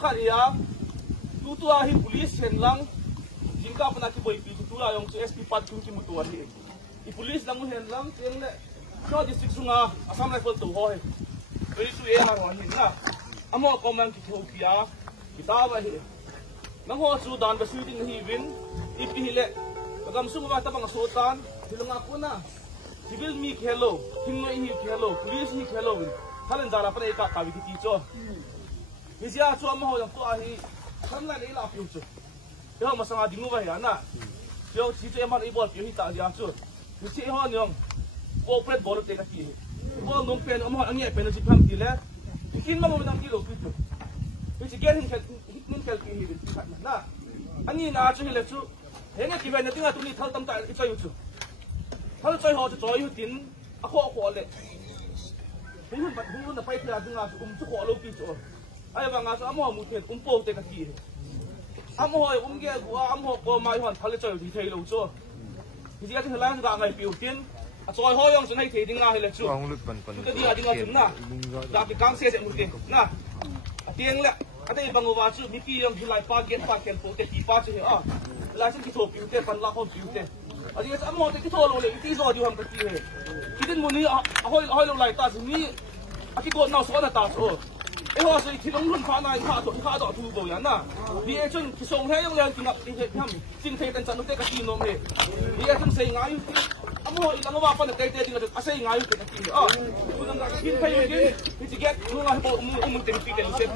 khát ya tu tua hi police hen lang jingka puna ki boy pi tu la yong SP pat tu ki mutua hi i police lang hen lang teng le so district sunga asam rifle to ho he very su e na ro hi na amo command ki thokia kita ba hi nang ho chu dan ba su din hi win i pi hi le gam su ba ta bang so tan hilunga puna civil mi khelo himno hi khelo police hi khelo thalen dara pa ka ka bi ti cho hizia cho mo ho yang to a hi tham la nei la piu chu yo ma sanga dingu ba ya na yo chi che man i bol piu hi ta ya chu ni chi ho nyong corporate bol te ka ti bol nong pen am ho ang ye pen ji pham ti le kin ma mo nang ki lo ki chu ni chi gen hin khel nun khel ki hi na ani na chu hi le chu he ne ki ba na tinga tu ni thal tam ta i choi chu thal choi ho chu choi hu tin a kho le hun na pai pla dinga chu kho lo ki chu ai ba nga sa mo mu the po te ka ki am ho ge gu am ho ko mai hon thale choi thi thei lo chu ji ga thing la ga ngai piu tin a choi ho yong chu nei thei ding na he le chu ka di a ding a chu na da ki kang se mu te na a tieng le a dei bang wa chu mi ki yong hi lai pa gen pa ken po te ki pa chu he a la chen ki tho piu te pan la ho piu te a ji am ho te ki tho lo le ti zo di ham ka ki he ki din mu ni a hoi lo lai ta ni a ki ko na so na ta chuไอ้หัวสิที่ลงทุนฟ้าในข้าต่อทูโบยันน่ะดีเอจนที่ส่งให้ยังเรียนกินกับที่ทำสิ่งที่เป็นจันทร์เตะกะกีนมเลยดีเอจนเสียงายอ่ะมั่วอีหลังว่าปนเตะดิ่งกันอ่ะเสียงายอยู่กันกินอ่ะคุณต้องการกินไปอยู่กินที่จะเก็ตมึงอ่ะมึงเต็มที่เต็มเสร็จ